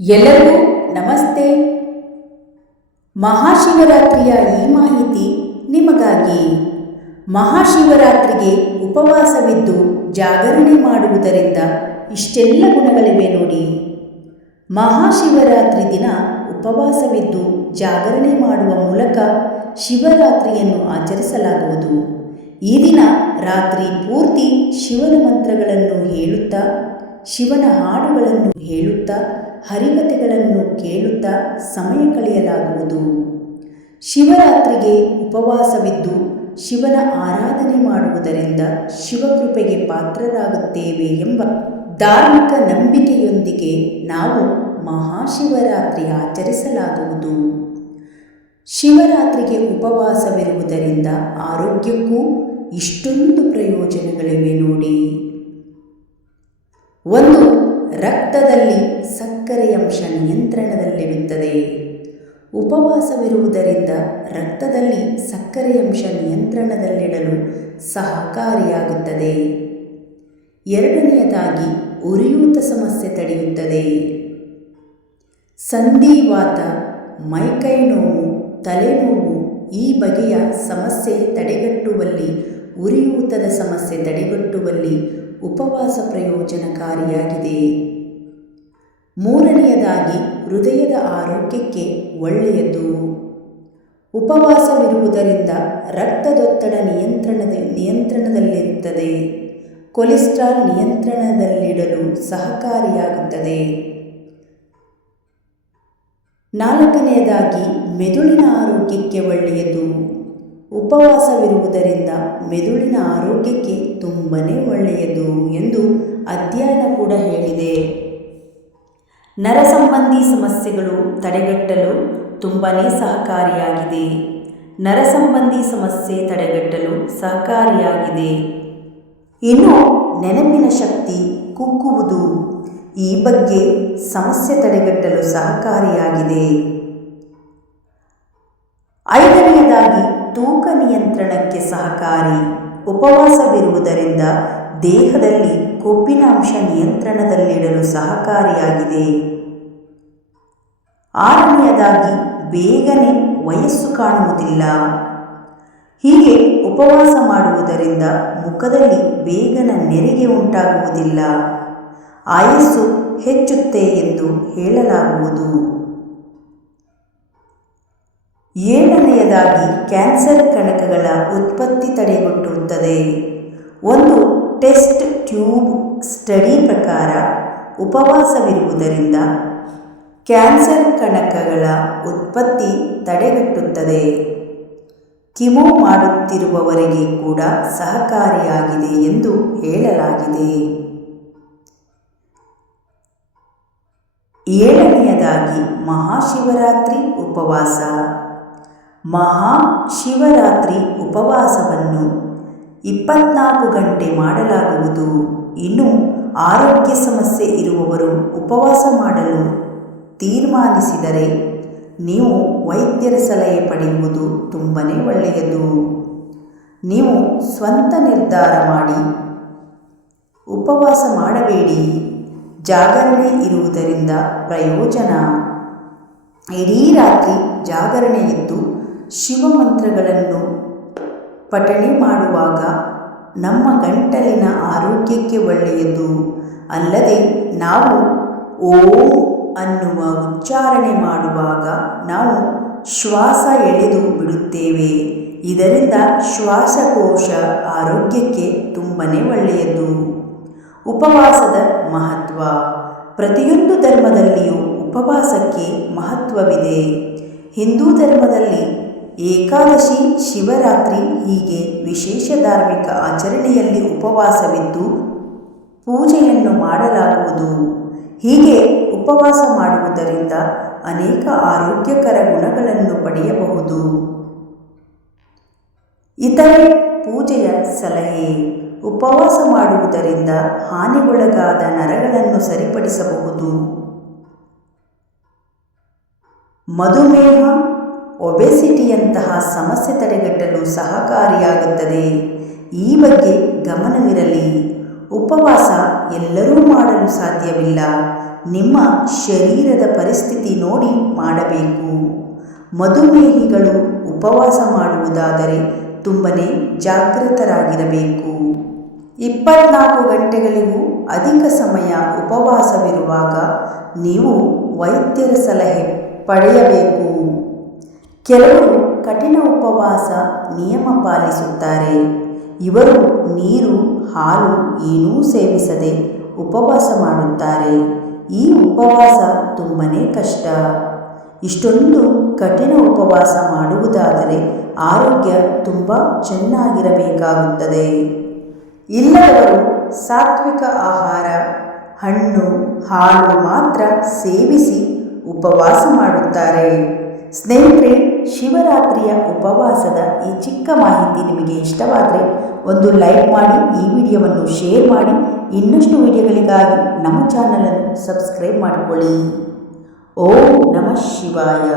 ಎಲ್ಲರಿಗೂ ನಮಸ್ತೆ. ಮಹಾಶಿವರಾತ್ರಿಯ ಈ ಮಾಹಿತಿ ನಿಮಗಾಗಿ. ಮಹಾಶಿವರಾತ್ರಿಗೆ ಉಪವಾಸವಿದ್ದು ಜಾಗರಣೆ ಮಾಡುವುದರಿಂದ ಇಷ್ಟೆಲ್ಲ ಗುಣಗಳಿವೆ ನೋಡಿ. ಮಹಾಶಿವರಾತ್ರಿ ದಿನ ಉಪವಾಸವಿದ್ದು ಜಾಗರಣೆ ಮಾಡುವ ಮೂಲಕ ಶಿವರಾತ್ರಿಯನ್ನು ಆಚರಿಸಲಾಗುವುದು. ಈ ದಿನ ರಾತ್ರಿ ಪೂರ್ತಿ ಶಿವನ ಮಂತ್ರಗಳನ್ನು ಹೇಳುತ್ತಾ, ಶಿವನ ಹಾಡುಗಳನ್ನು ಹೇಳುತ್ತಾ ಹರಿಕಥೆಗಳನ್ನು ಕೇಳುತ್ತಾ ಸಮಯ ಕಳೆಯಲಾಗುವುದು. ಶಿವರಾತ್ರಿಗೆ ಉಪವಾಸವಿದ್ದು ಶಿವನ ಆರಾಧನೆ ಮಾಡುವುದರಿಂದ ಶಿವಕೃಪೆಗೆ ಪಾತ್ರರಾಗುತ್ತೇವೆ ಎಂಬ ಧಾರ್ಮಿಕ ನಂಬಿಕೆಯೊಂದಿಗೆ ನಾವು ಮಹಾಶಿವರಾತ್ರಿ ಆಚರಿಸಲಾಗುವುದು. ಶಿವರಾತ್ರಿಗೆ ಉಪವಾಸವಿರುವುದರಿಂದ ಆರೋಗ್ಯಕ್ಕೂ ಇಷ್ಟೊಂದು ಪ್ರಯೋಜನಗಳಿವೆ ನೋಡಿ. ಒಂದು ರಕ್ತದಲ್ಲಿ ಸಕ್ಕರೆ ಅಂಶ ನಿಯಂತ್ರಣದಲ್ಲಿರುತ್ತದೆ. ಉಪವಾಸವಿರುವುದರಿಂದ ರಕ್ತದಲ್ಲಿ ಸಕ್ಕರೆ ಅಂಶ ನಿಯಂತ್ರಣದಲ್ಲಿಡಲು ಸಹಕಾರಿಯಾಗುತ್ತದೆ. ಎರಡನೆಯದಾಗಿ, ಉರಿಯೂತ ಸಮಸ್ಯೆ ತಡೆಯುತ್ತದೆ. ಸಂಧಿವಾತ ಮೈಕೈ ನೋವು ತಲೆನೋವು ಈ ಬಗೆಯ ಸಮಸ್ಯೆ ತಡೆಗಟ್ಟುವಲ್ಲಿ, ಉರಿಯೂತದ ಸಮಸ್ಯೆ ತಡೆಗಟ್ಟುವಲ್ಲಿ ಉಪವಾಸ ಪ್ರಯೋಜನಕಾರಿಯಾಗಿದೆ. ಮೂರನೆಯದಾಗಿ ಹೃದಯದ ಆರೋಗ್ಯಕ್ಕೆ ಒಳ್ಳೆಯದು. ಉಪವಾಸವಿರುವುದರಿಂದ ರಕ್ತದೊತ್ತಡ ನಿಯಂತ್ರಣದ, ನಿಯಂತ್ರಣದಲ್ಲಿರುತ್ತದೆ. ಕೊಲೆಸ್ಟ್ರಾಲ್ ನಿಯಂತ್ರಣದಲ್ಲಿಡಲು ಸಹಕಾರಿಯಾಗುತ್ತದೆ. ನಾಲ್ಕನೆಯದಾಗಿ ಮೆದುಳಿನ ಆರೋಗ್ಯಕ್ಕೆ ಒಳ್ಳೆಯದು. ಉಪವಾಸವಿರುವುದರಿಂದ ಮೆದುಳಿನ ಆರೋಗ್ಯಕ್ಕೆ ತುಂಬನೇ ಒಳ್ಳೆಯದು ಎಂದು ಅಧ್ಯಯನ ಕೂಡ ಹೇಳಿದೆ. ನರ ಸಂಬಂಧಿ ಸಮಸ್ಯೆಗಳು ತಡೆಗಟ್ಟಲು ತುಂಬನೇ ಸಹಕಾರಿಯಾಗಿದೆ. ನರ ಸಂಬಂಧಿ ಸಮಸ್ಯೆ ತಡೆಗಟ್ಟಲು ಸಹಕಾರಿಯಾಗಿದೆ. ಇನ್ನು ನೆನಪಿನ ಶಕ್ತಿ ಕುಕ್ಕುವುದು ಈ ಬಗ್ಗೆ ಸಮಸ್ಯೆ ತಡೆಗಟ್ಟಲು ಸಹಕಾರಿಯಾಗಿದೆ. ಐದನೆಯದಾಗಿ ತೂಕ ನಿಯಂತ್ರಣಕ್ಕೆ ಸಹಕಾರಿ ಉಪವಾಸವಿರುವುದರಿಂದ ದೇಹದಲ್ಲಿ ಕೊಬ್ಬಿನ ಅಂಶ ನಿಯಂತ್ರಣದಲ್ಲಿಡಲು ಸಹಕಾರಿಯಾಗಿದೆ. ಆರನೆಯದಾಗಿ ಬೇಗನೆ ವಯಸ್ಸು ಕಾಣುವುದಿಲ್ಲ. ಹೀಗೆ ಉಪವಾಸ ಮಾಡುವುದರಿಂದ ಮುಖದಲ್ಲಿ ಬೇಗನ ನೆರಿಗೆ ಉಂಟಾಗುವುದಿಲ್ಲ. ಆಯಸ್ಸು ಹೆಚ್ಚುತ್ತೆ ಎಂದು ಹೇಳಲಾಗುವುದು. ಏಳನೆಯದಾಗಿ ಕ್ಯಾನ್ಸರ್ ಕಣಕಗಳ ಉತ್ಪತ್ತಿ ತಡೆಗಟ್ಟುತ್ತದೆ. ಒಂದು ಟೆಸ್ಟ್ ಟ್ಯೂಬ್ ಸ್ಟಡಿ ಪ್ರಕಾರ ಉಪವಾಸವಿರುವುದರಿಂದ ಕ್ಯಾನ್ಸರ್ ಕಣಕಗಳ ಉತ್ಪತ್ತಿ ತಡೆಗಟ್ಟುತ್ತದೆ. ಕಿಮೋ ಮಾಡುತ್ತಿರುವವರಿಗೆ ಕೂಡ ಸಹಕಾರಿಯಾಗಿದೆ ಎಂದು ಹೇಳಲಾಗಿದೆ. ಏಳನೆಯದಾಗಿ ಮಹಾಶಿವರಾತ್ರಿ ಉಪವಾಸ. ಮಹಾಶಿವರಾತ್ರಿ ಉಪವಾಸವನ್ನು ಇಪ್ಪತ್ನಾಲ್ಕು ಗಂಟೆ ಮಾಡಲಾಗುವುದು. ಇನ್ನು ಆರೋಗ್ಯ ಸಮಸ್ಯೆ ಇರುವವರು ಉಪವಾಸ ಮಾಡಲು ತೀರ್ಮಾನಿಸಿದರೆ ನೀವು ವೈದ್ಯರ ಸಲಹೆ ಪಡೆಯುವುದು ತುಂಬನೇ ಒಳ್ಳೆಯದು. ನೀವು ಸ್ವಂತ ನಿರ್ಧಾರ ಮಾಡಿ, ಉಪವಾಸ ಮಾಡಬೇಡಿ, ಜಾಗರಣೆ ಇರುವುದರಿಂದ ಪ್ರಯೋಜನ. ಇಡೀ ರಾತ್ರಿ ಜಾಗರಣೆ ಇದ್ದು ಶಿವಮಂತ್ರಗಳನ್ನು ಪಠಣೆ ಮಾಡುವಾಗ ನಮ್ಮ ಗಂಟಲಿನ ಆರೋಗ್ಯಕ್ಕೆ ಒಳ್ಳೆಯದು. ಅಲ್ಲದೆ ನಾವು ಓಂ ಅನ್ನುವ ಉಚ್ಚಾರಣೆ ಮಾಡುವಾಗ ನಾವು ಶ್ವಾಸ ಎಳೆದು ಬಿಡುತ್ತೇವೆ. ಇದರಿಂದ ಶ್ವಾಸಕೋಶ ಆರೋಗ್ಯಕ್ಕೆ ತುಂಬನೇ ಒಳ್ಳೆಯದು. ಉಪವಾಸದ ಮಹತ್ವ. ಪ್ರತಿಯೊಂದು ಧರ್ಮದಲ್ಲಿಯೂ ಉಪವಾಸಕ್ಕೆ ಮಹತ್ವವಿದೆ. ಹಿಂದೂ ಧರ್ಮದಲ್ಲಿ ಏಕಾದಶಿ ಶಿವರಾತ್ರಿ ಹೀಗೆ ವಿಶೇಷ ಧಾರ್ಮಿಕ ಆಚರಣೆಯಲ್ಲಿ ಉಪವಾಸವಿದ್ದು ಪೂಜೆಯನ್ನು ಮಾಡಲಾಗುವುದು. ಹೀಗೆ ಉಪವಾಸ ಮಾಡುವುದರಿಂದ ಅನೇಕ ಆರೋಗ್ಯಕರ ಗುಣಗಳನ್ನು ಪಡೆಯಬಹುದು. ಇತರೆ ಪೂಜೆಯ ಸಲಹೆ, ಉಪವಾಸ ಮಾಡುವುದರಿಂದ ಹಾನಿಗೊಳಗಾದ ನರಗಳನ್ನು ಸರಿಪಡಿಸಬಹುದು. ಮಧುಮೇಹ, ಒಬೆಸಿಟಿಯಂತಹ ಸಮಸ್ಯೆ ತಡೆಗಟ್ಟಲು ಸಹಕಾರಿಯಾಗುತ್ತದೆ. ಈ ಬಗ್ಗೆ ಗಮನವಿರಲಿ. ಉಪವಾಸ ಎಲ್ಲರೂ ಮಾಡಲು ಸಾಧ್ಯವಿಲ್ಲ. ನಿಮ್ಮ ಶರೀರದ ಪರಿಸ್ಥಿತಿ ನೋಡಿ ಮಾಡಬೇಕು. ಮಧುಮೇಹಿಗಳು ಉಪವಾಸ ಮಾಡುವುದಾದರೆ ತುಂಬನೇ ಜಾಗೃತರಾಗಿರಬೇಕು. ಇಪ್ಪತ್ನಾಲ್ಕು ಗಂಟೆಗಳಿಗೂ ಅಧಿಕ ಸಮಯ ಉಪವಾಸವಿರುವಾಗ ನೀವು ವೈದ್ಯರ ಸಲಹೆ ಪಡೆಯಬೇಕು. ಕೆಲವರು ಕಠಿಣ ಉಪವಾಸ ನಿಯಮ ಪಾಲಿಸುತ್ತಾರೆ. ಇವರು ನೀರು, ಹಾಲು ಏನೂ ಸೇವಿಸದೆ ಉಪವಾಸ ಮಾಡುತ್ತಾರೆ. ಈ ಉಪವಾಸ ತುಂಬನೇ ಕಷ್ಟ. ಇಷ್ಟೊಂದು ಕಠಿಣ ಉಪವಾಸ ಮಾಡುವುದಾದರೆ ಆರೋಗ್ಯ ತುಂಬ ಚೆನ್ನಾಗಿರಬೇಕಾಗುತ್ತದೆ. ಇಲ್ಲದವರು ಸಾತ್ವಿಕ ಆಹಾರ, ಹಣ್ಣು, ಹಾಲು ಮಾತ್ರ ಸೇವಿಸಿ ಉಪವಾಸ ಮಾಡುತ್ತಾರೆ. ಸ್ನೇಹಿತರೆ, ಶಿವರಾತ್ರಿಯ ಉಪವಾಸದ ಈ ಚಿಕ್ಕ ಮಾಹಿತಿ ನಿಮಗೆ ಇಷ್ಟವಾದರೆ ಒಂದು ಲೈಕ್ ಮಾಡಿ, ಈ ವಿಡಿಯೋವನ್ನು ಶೇರ್ ಮಾಡಿ. ಇನ್ನಷ್ಟು ವಿಡಿಯೋಗಳಿಗಾಗಿ ನಮ್ಮ ಚಾನಲನ್ನು ಸಬ್ಸ್ಕ್ರೈಬ್ ಮಾಡಿಕೊಳ್ಳಿ. ಓಂ ನಮಃ ಶಿವಾಯ.